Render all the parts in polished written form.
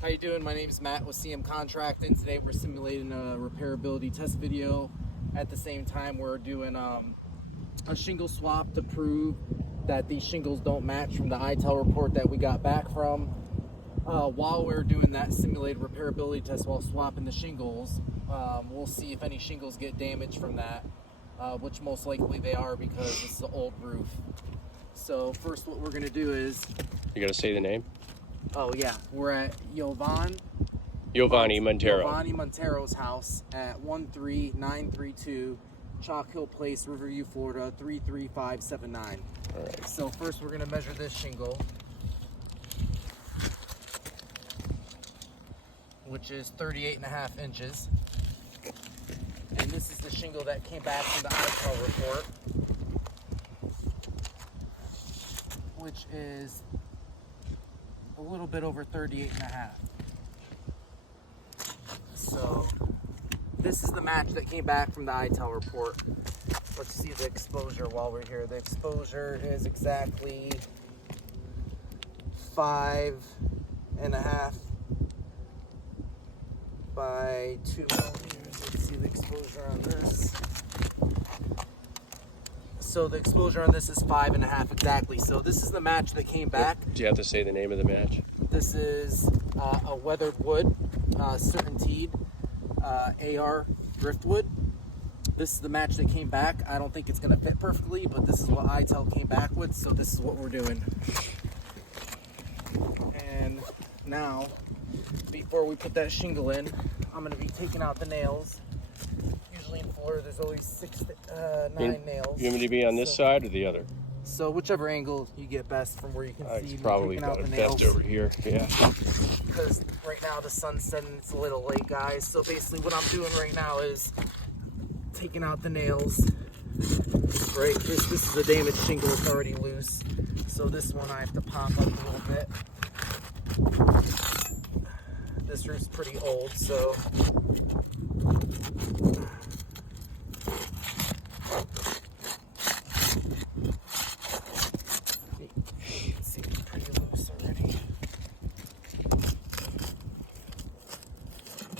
How you doing? My name is Matt with CM Contracting. Today we're simulating a repairability test video. At the same time, we're doing a shingle swap to prove that these shingles don't match from the ITEL report that we got back from. While we're doing that simulated repairability test while swapping the shingles, we'll see if any shingles get damaged from that, which most likely they are because this is an old roof. So first what we're going to do is... You gotta say the name? Oh yeah, we're at Montero. Giovanni Montero's house at 13932 Chalk Hill Place, Riverview, Florida 33579. All right. So first we're gonna measure this shingle, which is 38.5 inches. And this is the shingle that came back from the ITEL report, which is a little bit over 38.5. So this is the match that came back from the ITEL report. Let's see the exposure while we're here. The exposure is exactly 5.5 by 2 millimeters. Let's see the exposure on this. So the exposure on this is 5.5 exactly. So this is the match that came back. Do you have to say the name of the match? This is a weathered wood, certainteed AR driftwood. This is the match that came back. I don't think it's going to fit perfectly, but this is what ITEL came back with, so this is what we're doing. And now, before we put that shingle in, I'm going to be taking out the nails. Usually in Florida, there's always 9 nails. You want me to be on this side or the other? So whichever angle you get best from where you can see. It's probably out the best over here, yeah. Because right now the sun's setting, it's a little late, guys. So basically what I'm doing right now is taking out the nails. Right, this is a damaged shingle, it's already loose. So this one I have to pop up a little bit. This roof's pretty old, so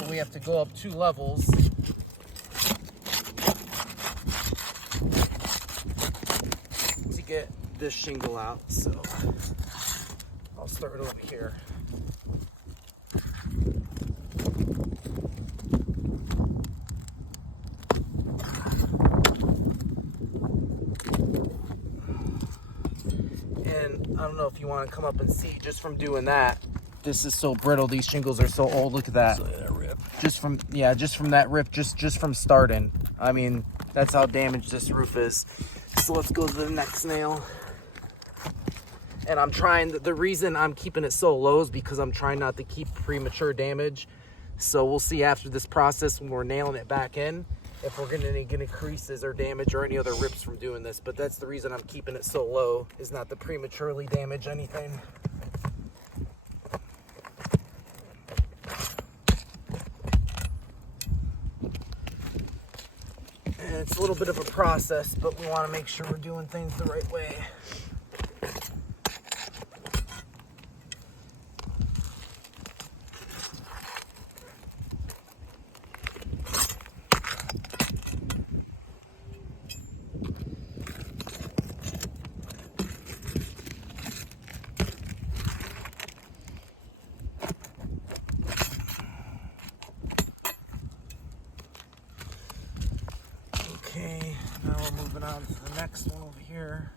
we have to go up 2 levels to get this shingle out. So I'll start over here. And I don't know if you want to come up and see, just from doing that, this is so brittle. These shingles are so old. Look at that. So that rip. Just from that rip, just from starting. I mean, that's how damaged this roof is. So let's go to the next nail. And I'm trying, the reason I'm keeping it so low is because I'm trying not to keep premature damage. So we'll see after this process when we're nailing it back in, if we're gonna get creases or damage or any other rips from doing this. But that's the reason I'm keeping it so low, is not to prematurely damage anything. And it's a little bit of a process, but we want to make sure we're doing things the right way. Okay, now we're moving on to the next one over here.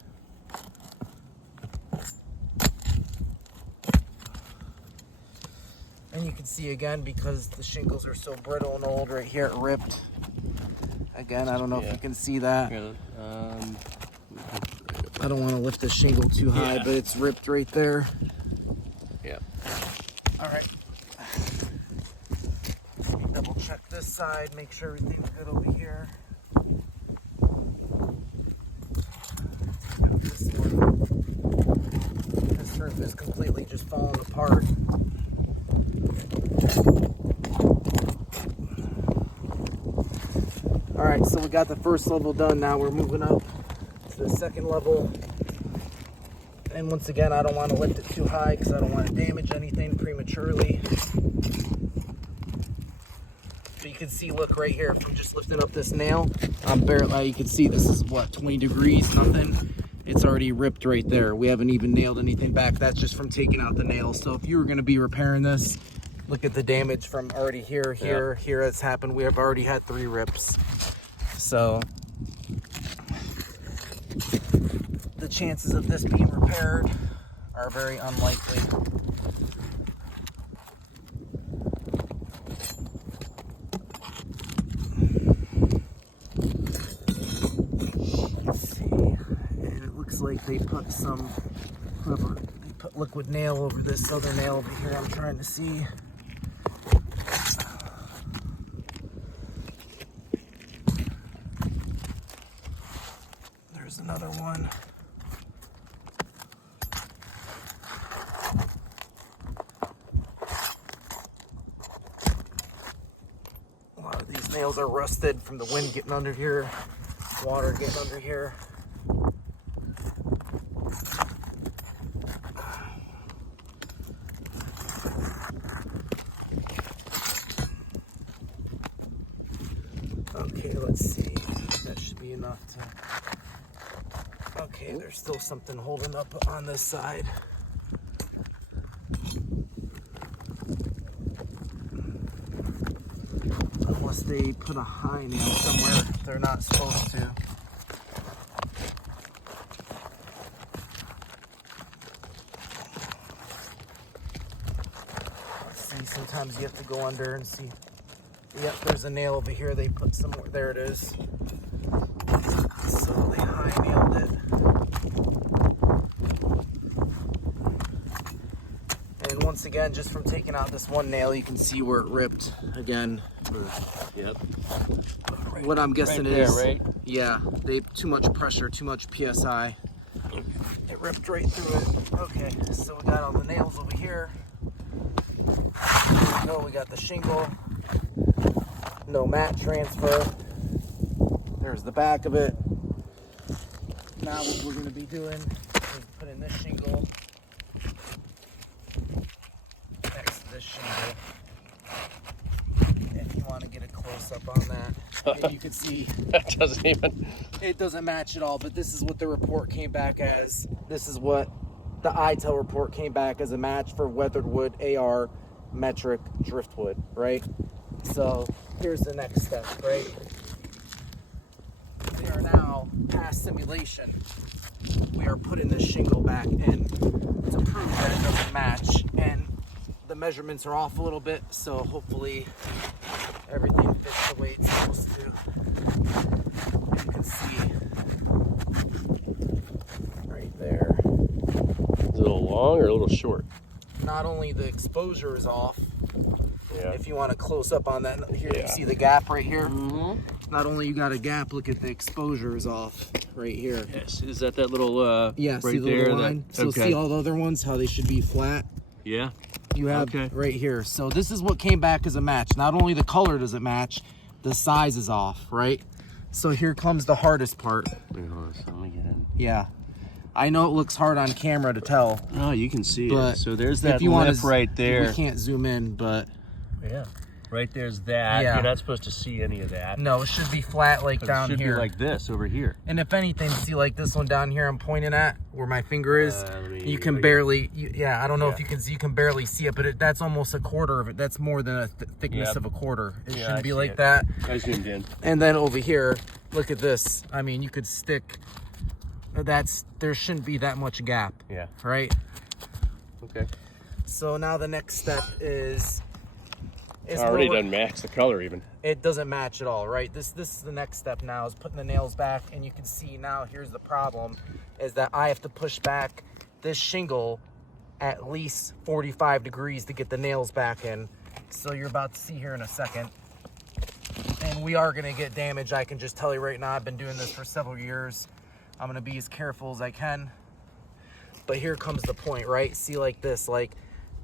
And you can see again, because the shingles are so brittle and old, right here it ripped. Again, I don't know if you can see that. I don't want to lift the shingle too high, but it's ripped right there. Yeah. All right. Double check this side, make sure everything's good over here. This roof is completely just falling apart. All right, so we got the first level done. Now we're moving up to the second level. And once again, I don't want to lift it too high because I don't want to damage anything prematurely. But you can see, look right here, if I'm just lifting up this nail, I'm barely, you can see this is what, 20 degrees, nothing. It's already ripped right there. We haven't even nailed anything back. That's just from taking out the nail. So if you were going to be repairing this, look at the damage from already here, here, here that's happened. We have already had 3 rips. So the chances of this being repaired are very unlikely. Let's see. And it looks like they put some rubber, they put liquid nail over this other nail over here. I'm trying to see. There's another one. A lot of these nails are rusted from the wind getting under here, water getting under here. Okay, let's see. That should be enough to... Okay, there's still something holding up on this side. Unless they put a high nail somewhere they're not supposed to. Let's see, sometimes you have to go under and see. Yep, there's a nail over here they put somewhere. There it is. So they high nailed it. And once again, just from taking out this one nail, you can see where it ripped again. Yep. What I'm guessing Right there, is, right? yeah, they too much pressure, too much PSI. It ripped right through it. Okay, so we got all the nails over here. There we go, we got the shingle. No mat transfer. There's the back of it. Now what we're going to be doing is putting this shingle next to this shingle. If you want to get a close up on that, and you can see That doesn't even. it doesn't match at all. But this is what the report came back as. This is what the ITEL report came back as a match for weathered wood AR metric driftwood, right? So here's the next step, right? We are now past simulation. We are putting this shingle back in to prove that it doesn't match. And the measurements are off a little bit, so hopefully everything fits the way it's supposed to. You can see right there. Is it a little long or a little short? Not only the exposure is off, Yeah. if you want to close up on that, here you Yeah. see the gap right here. Mm-hmm. Not only you got a gap, look at the exposure is off right here. Yes. Is that little Yeah, right see the there? little line? So okay. see all the other ones, how they should be flat? Yeah. You have Okay. right here. So this is what came back as a match. Not only the color doesn't match, the size is off, right? So here comes the hardest part. Wait, hold on. So let me get in. Yeah. I know it looks hard on camera to tell, Oh, you can see but it. So there's if that you want lip right there. We can't zoom in, but Yeah. Right there's that. Yeah. You're not supposed to see any of that. no, it should be flat like But down it should here. be like this over here. And if anything, see like this one down here I'm pointing at, where my finger is, Let me- you can look at- barely, yeah, I don't know if Yeah. you can see, you can barely see it, but that's almost a quarter of it. That's more than a thickness Yep. of a quarter. It Yeah, shouldn't I be see like it. that. I zoomed in. And then over here, look at this. I mean, you could stick, there shouldn't be that much gap, Yeah. right? Okay. So now the next step is Already lower- doesn't match the color even. It doesn't match at all, right? This is the next step now, is putting the nails back. And you can see now, here's the problem, is that I have to push back this shingle at least 45 degrees to get the nails back in. So you're about to see here in a second. And we are gonna get damage. I can just tell you right now, I've been doing this for several years. I'm gonna be as careful as I can. But here comes the point, right? See, like this,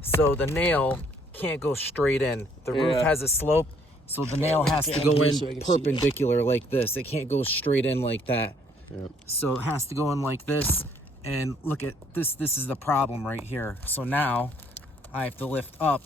so the nail can't go straight in. The roof Yeah. has a slope, so the nail has to go in so I can see perpendicular like this. It can't go straight in like that. Yep. So it has to go in like this, And look at this. This is the problem right here. So now I have to lift up